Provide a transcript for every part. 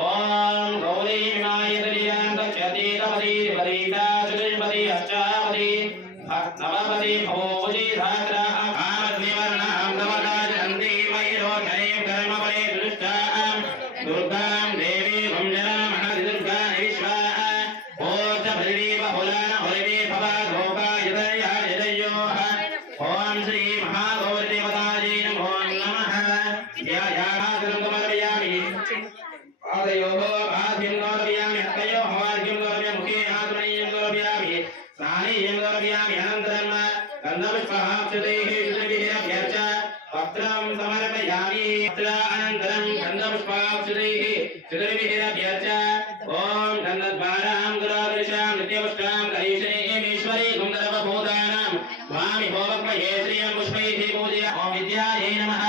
ओम गौरी विनायकलियं दक्षति तपति परिता चतुष्पति अष्टापति नवपति भवोजी धात्रा आमग्निवर्णां नवदाजन्ति मयूरोधनीं कर्मपरे दुष्टां दुर्गां देवी गुंजरामणि दुर्गा विश्वाः ओम भद्री बहुलान हरिवे भवा गोगा यदया यदयोः ओम श्री महागौरी देवतायै नमो नमः या यागमर्पयामि आदयोः आद्यं गौरव्यामि हस्तयोः आद्यं गौरव्यामि मुखे आत्मनीयं गौरव्यामि स्नानीयं गौरव्यामि अनन्तरं गन्धपुष्पाक्षतैः शुद्धिभिरभ्यर्च वस्त्रं समर्पयामि अनन्तरं गन्धपुष्पाक्षतैः शुद्धिभिरभ्यर्च ॐ गन्धद्वारां गुरुदृशां नित्यपुष्टां करीशनेमीश्वरी गुन्दरवभूतानां स्वामि भोगमये श्रियं पुष्पैः पूजय ॐ विद्यायै नमः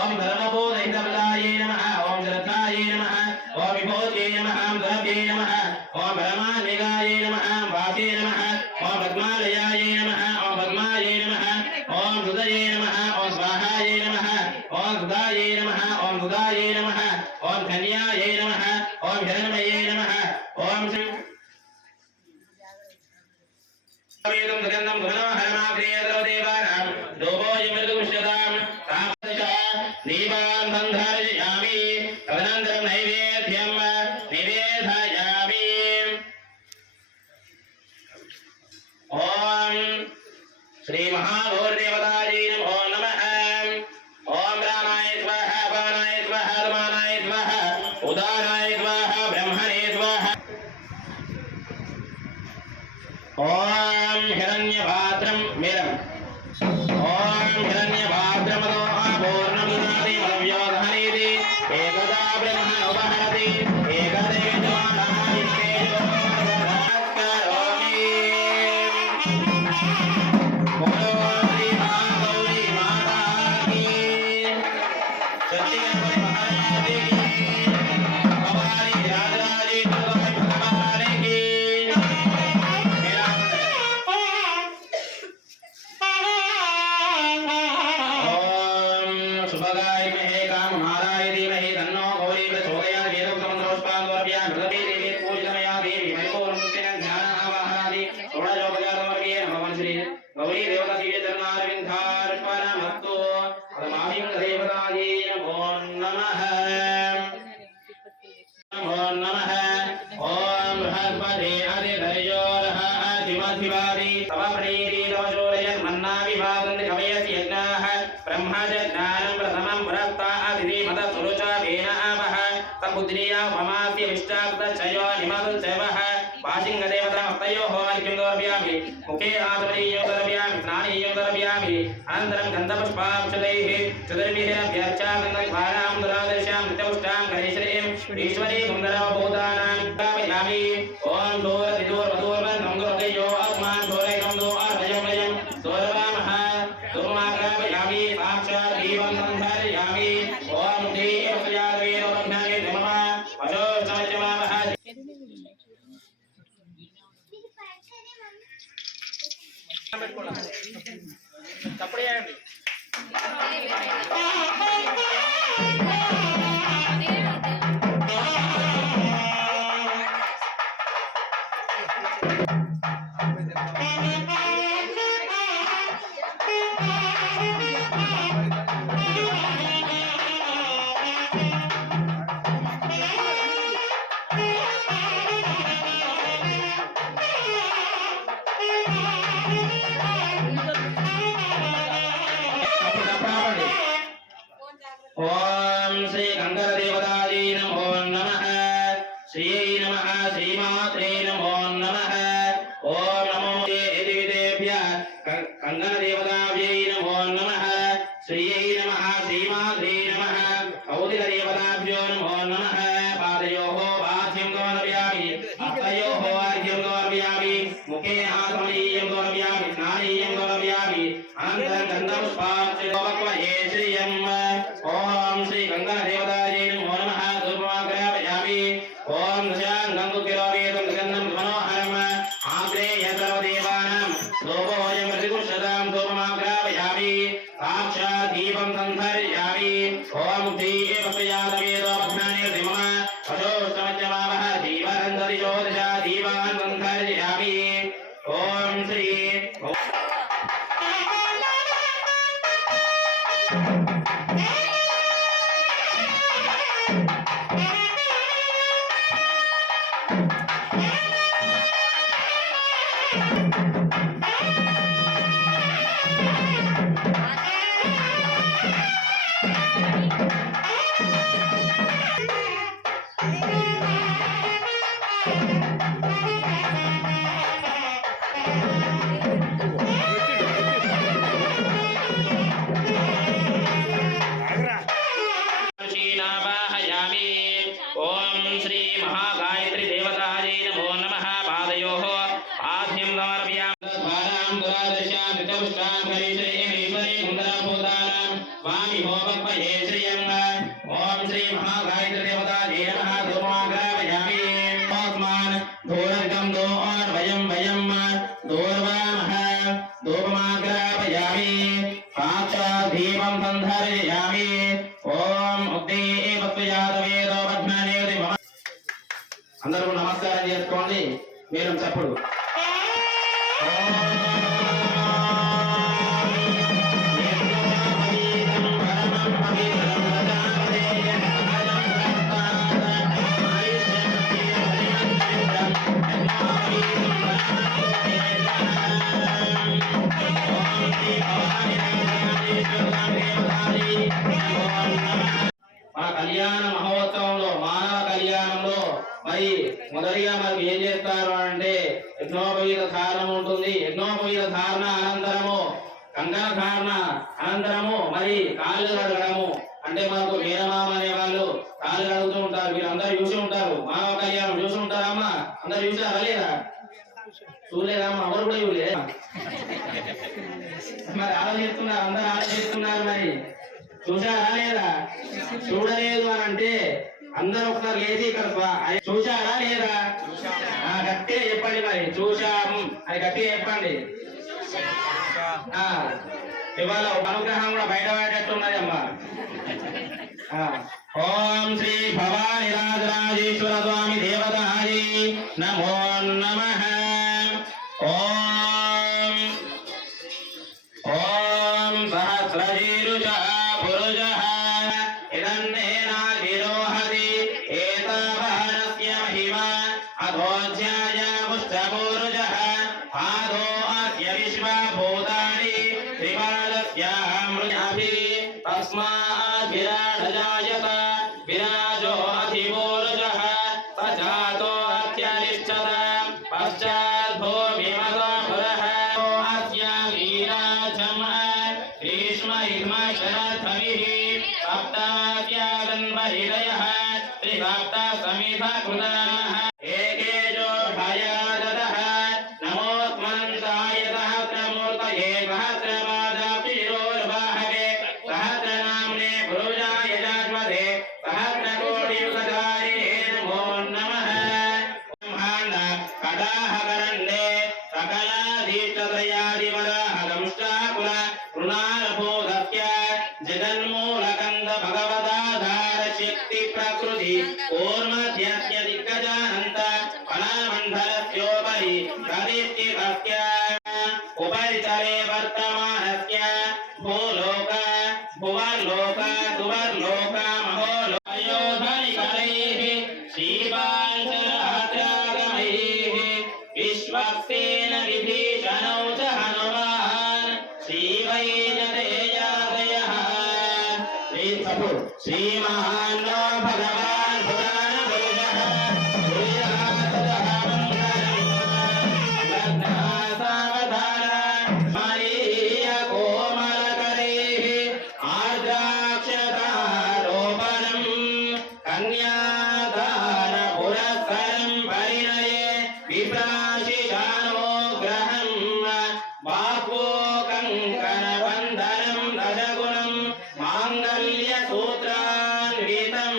ॐ धर्मबोधैतबलायै नमः ॐ श्रद्धायै नमः ॐ विभूत्यै नमः द्रव्यै नमः ॐ परमान्विकायै नमः वासे नमः ॐ पद्मालयायै नमः ॐ पद्मायै नमः ॐ सुदये नमः ॐ स्वाहायै नमः ॐ सुदायै नमः ॐ सुदायै नमः ॐ कन्यायै नमः ॐ हिरण्मये नमः ॐ वेदं सुगन्धं मनोहरमाग्नेयतो देवानां दोभोजमृदुष्यतां तापदशः दीपान् बन्धारयामि तदनन्तरं नैवेद्यं निवेदयामि ॐ श्री महागौरदेवतायै नमो नमः ॐ प्राणाय स्वाहा अपानाय स्वाहा समानाय स्वाहा उदानाय स्वाहा ब्रह्मणे स्वाहा ॐ हिरण्यपात्रं मेरम् ॐ हिरण्यपात्रमतो पूर्णमुदाति मनव्योधनेति एकदा ब्रह्म उपहरति एकदैवमानादित्येयो नमस्करोमि बोलो श्री महागौरी माता की सत्यगणपति महाराज की भवानी राजराजेश्वरी भगवान की सुभगाय महे काम महाराय धीमहि तन्नो गौरी प्रचोदयात् वेदोक्तं पुष्पान् समर्पयामि हृदये देवी पूजितमया देवी परिपूर्णं ज्ञानावाहनादि षोडशोपचारवर्गे नमः श्री गौरी देवता दिव्य चरणारविन्दार्पणमस्तु परमाभिं देवतायै नमो नमः नमो नमः ॐ बृहस्पते आदिधर्योरः आदिमधिवादी तवप्रीति तवशोरयन् मन्नाविभागन्ति कवयसि यज्ञाः ब्रह्मज्ञानं प्रथमं पुरस्तादिति मदसुरुचाभेन आवः तद्बुद्धिया ममास्य विष्टाब्दचयो निमदुच्चवः वाचिङ्गदेवता हस्तयोः अर्घ्यं समर्पयामि मुखे आत्मनीयं समर्पयामि स्नानीयं समर्पयामि अनन्तरं गन्धपुष्पाक्षतैः चतुर्भिरभ्यर्च गन्धद्वारां दुरादर्शां नित्यपुष्टां गणेश्वरीं ईश्वरी गुन्दरवभूतानां स्थापयामि ॐ दूरतिदूरवदूर्वन्नं दुर्गयो आत्मान् दूरैकं दूरभयं दूरवामः दूरमाग्रापयामि साक्षात् दीपं सन्धारयामि ॐ देवस्याद्वेदोऽभ्यागे नमः वशोष्टमचमावः తప్పుడేయండి ओम श्री गंगादेवतायै नमो नमः श्रीयै नमः श्रीमात्रे नमो नमः ओम नमो देवीदेव्यः गंगादेवतायै नमो नमः श्रीयै नमः श्रीमात्रे नमः कौतिकदेवताभ्यो नमो नमः पादयोः वाद्यं गौरव्यामि हस्तयोः अर्घ्यं गौरव्यामि मुखे आत्मनीयं गौरव्यामि स्नानीयं गौरव्यामि अनन्तरं गन्धपुष्पाक्षतैः श्रियम् ओम श्री गंगा देवतायै नमो नमः धूपमाग्रापयामि ओम दशाङ्गं कुकिरोवेदं सुगन्धं मनोहरम् आग्नेय सर्व ओम श्री भक्तयादवेदो भक्तानि मम अशोष्टमच्यमावः जीवरन्धरि ज्योतिषा दीवान् बन्धर्जयामि ओम श्री ओम श्री महागायत्री देवतायै नमो नमः पादयोः आद्यं समर्पयामि द्वारां दुरादश्यां नित्यपुष्टां करीश्रीमेश्वरी कुन्दराभूतानां स्वामी होमपये श्रियं ओम श्री महागायत्री देवतायै नमः धूमाग्रापयामि अस्मान् धूरकं दोर् वयं दोर्वामः धूपमाग्रापयामि साक्षात् दीपं सन्धारयामि ओम उद्दे भक्तयादवेदो भग्नानेति मम అందరూ నమస్కారం చేసుకోండి మేడం చప్పుడు మన కళ్యాణ మహోత్సవంలో మానవ కళ్యాణంలో మరి మొదటిగా మనకి ఏం చేస్తారు అంటే యజ్ఞోపవీత ధారణ ఉంటుంది. యజ్ఞోపవీత ధారణ అనంతరము కంకణ ధారణ అనంతరము మరి కాళ్ళు కడగడము అంటే మనకు వీరమామ అనే వాళ్ళు కాళ్ళు కడుగుతూ ఉంటారు. మీరు అందరు చూసి ఉంటారు, మానవ కళ్యాణం చూసి ఉంటారమ్మా, అందరు చూసారా లేదా? చూడలేదమ్మా, ఎవరు కూడా చూడలేదు. మరి ఆలోచిస్తున్నారు, అందరు ఆలోచిస్తున్నారు, మరి చూసారా లేదా? చూడలేదు అని అంటే అందరూ ఒకసారి లేచి ఇక్కడ చూశారా లేదా? గట్టిగా చెప్పండి, మరి చూశాము అని గట్టిగా చెప్పండి. ఇవాళ అనుగ్రహం కూడా బయటపడేటట్టున్నది అమ్మా. ఓం శ్రీ భవాని రాజరాజేశ్వర స్వామి దేవతాయై నమో నమః. ఓం ఓం సహస్రశీరుష పురుషః ఇదన్నేనాధిరోహతి ఏతావానస్య మహిమా అధోధ్యాయ పుష్టపూరుషః పాదో అస్య విశ్వభూతాని త్రిపాదస్యామృతాభి తస్మాత్ విరాజాయత విరాజో అధిపూరుషః సజాతో అత్యరిష్టత పశ్చాత్ భూమిమతో పురః అస్య వీరాజమ గ్రీష్మ ఇద్మ శరద్భవిః సప్తాస్యాగన్వహృదయః త్రిసప్త సమిధ కృతాః ఏకేజో భయాదతః నమోస్మన్తాయ సహస్రమూర్తయే సహస్రపాదాక్షిశిరోర్వాహవే సహస్రనామ్నే పురుషాయ జాగ్మదే సహస్రకోటియుగధారిణే నమో నమః. బ్రహ్మాండ కటాహకరణే సకలాధీష్టత్రయాదివరాహదంష్టాకుల రుణాలభూతస్య జగన్మూలకంద భగవదాధార శక్తి ప్రకృతి ఓర్మధ్యస్య దిగ్గజానంత ఫలమండలస్యోపరి ప్రతిష్ఠితస్య ఉపరితరే వర్తమానస్య భూలోక భువర్లోక సువర్లోక మహోలోకయోధనికరైః శ్రీపాంచరాత్రాగమైః విశ్వక్సేన విభీషణౌ చ హనుమాన్ శ్రీవైజయతేజాదయః. శ్రీమహాన్నో భగవాన్ పురాణ పురుషః సావధాన మరీయ కోమలకరైః ఆర్ద్రాక్షతారోపణం కన్యాదాన పురస్కరం పరిణయే విప్రాశిషానోగ్రహం బాహ్వో కంకణ బంధనం దశగుణం మాంగళ్య సూత్రాన్వితం.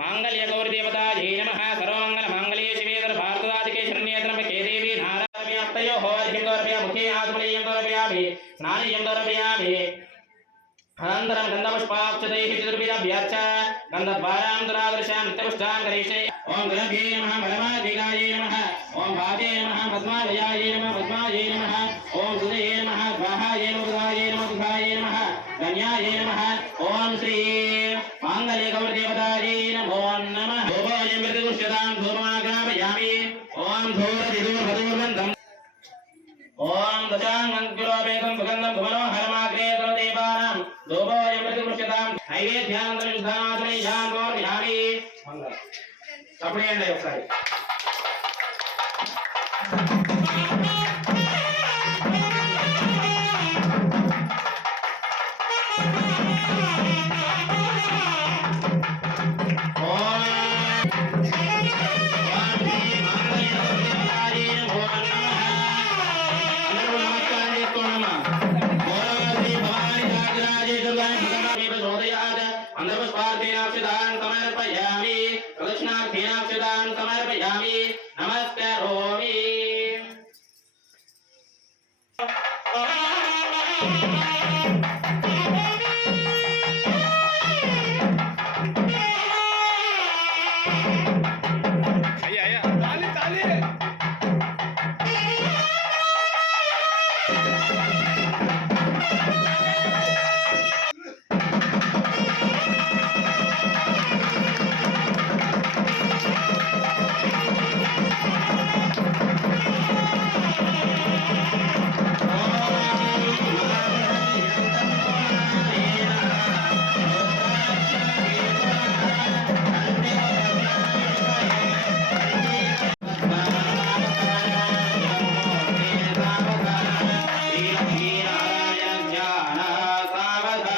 मांगल्य गौरी देवतायै नमः सर्वमंगल मांगल्ये शिवे सर्वार्थसाधिके शरण्ये त्र्यंबके देवी नारायणाप्तयो होर्हिन्दोर्भ्य मुखे आत्मनीयं दोर्भ्यामि स्नानीयं दोर्भ्यामि अनन्तरं गन्धपुष्पाक्षतैः चतुर्विधाभ्यर्च गन्धद्वारां दुरादृशां नित्यपुष्टां करिष्ये ओम गुलाभ्ये नमः परमाधिकायै नमः ओम भागे नमः पद्मालयायै नमः पद्मायै नमः ओम सुदये नमः स्वाहायै नमः बुधायै नमः बुधायै नमः गण्यायै नमः ओम श्री मांगल्य गौरी देवतायै नमो नमः धूपोऽयं प्रतिदुष्यतां धूपमाग्रापयामि ओम धूरधिदूर्भदूर्गन्धम् ओम दशांगंकुलोपेतं सुगंधं सुमनोहरमाग्रे देवानां धूपोऽयं प्रतिदुष्यतां नैवेद्यानन्तरं शुद्धानाथमय्यां गौर्यामि అప్పుడే అండి ఒకసారి